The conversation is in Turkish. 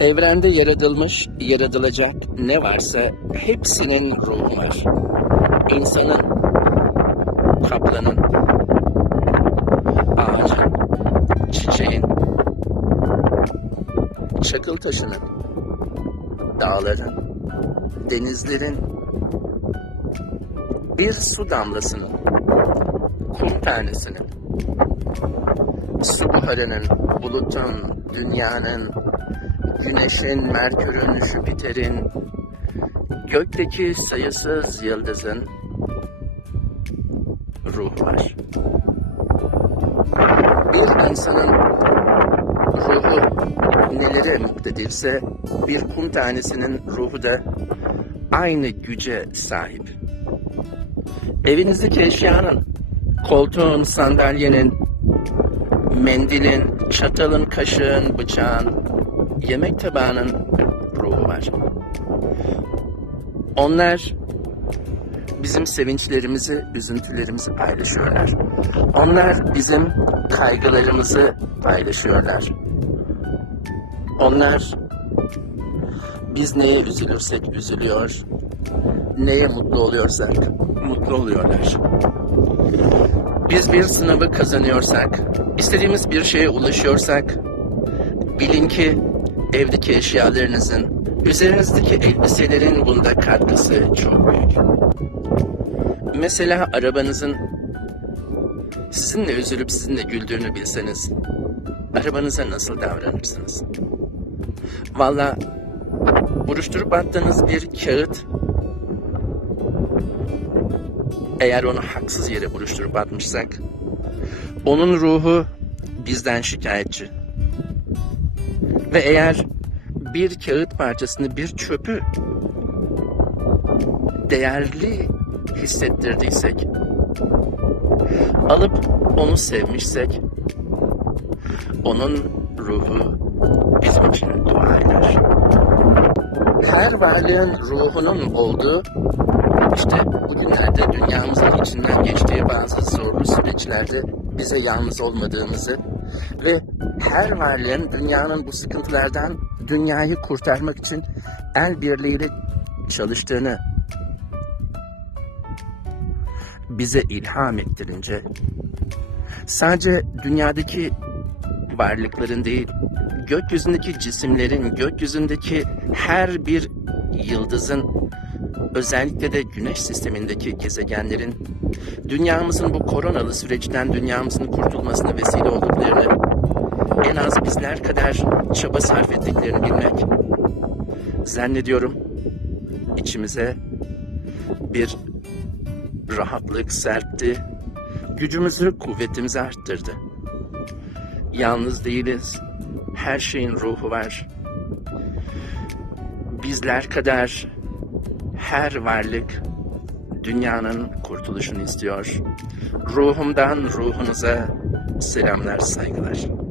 Evrende yaratılmış, yaratılacak ne varsa hepsinin ruhu var. İnsanın, kaplanın, ağacın, çiçeğin, çakıl taşının, dağların, denizlerin, bir su damlasının, kum tanesinin, su buharının, bulutun, dünyanın, güneşin, Merkür'ün, Jüpiter'in, gökteki sayısız yıldızın ruhu var. Bir insanın ruhu nelere muktedirse bir kum tanesinin ruhu da aynı güce sahip. Evinizdeki eşyanın, koltuğun, sandalyenin, mendilin, çatalın, kaşığın, bıçağın, yemek tabağının ruhu var. Onlar bizim sevinçlerimizi, üzüntülerimizi paylaşıyorlar. Onlar bizim kaygılarımızı paylaşıyorlar. Onlar biz neye üzülürsek üzülüyor, neye mutlu oluyorsak mutlu oluyorlar. Biz bir sınavı kazanıyorsak, istediğimiz bir şeye ulaşıyorsak, bilin ki evdeki eşyalarınızın, üzerinizdeki elbiselerin bunda katkısı çok büyük. Mesela arabanızın sizinle üzülüp sizinle güldüğünü bilseniz, arabanıza nasıl davranırsınız? Valla buruşturup attığınız bir kağıt eğer onu haksız yere buruşturup atmışsak onun ruhu bizden şikayetçi. Ve eğer bir kağıt parçasını, bir çöpü değerli hissettirdiysek, alıp onu sevmişsek, onun ruhu bizim için dua eder. Her varlığın ruhunun olduğu, işte bugünlerde dünyamızın içinden geçtiği bazı zorlu süreçlerde bize yalnız olmadığımızı ve her varlığın dünyanın bu sıkıntılardan dünyayı kurtarmak için el birliğiyle çalıştığını bize ilham ettirince sadece dünyadaki varlıkların değil, gökyüzündeki cisimlerin, gökyüzündeki her bir yıldızın, özellikle de güneş sistemindeki gezegenlerin dünyamızın bu koronalı süreçten dünyamızın kurtulmasına vesile olduklarını en az bizler kadar çaba sarf ettiklerini bilmek zannediyorum içimize bir rahatlık serpti, gücümüzü, kuvvetimizi arttırdı. Yalnız değiliz, her şeyin ruhu var. Bizler kadar her varlık dünyanın kurtuluşunu istiyor. Ruhumdan ruhunuza selamlar, saygılar.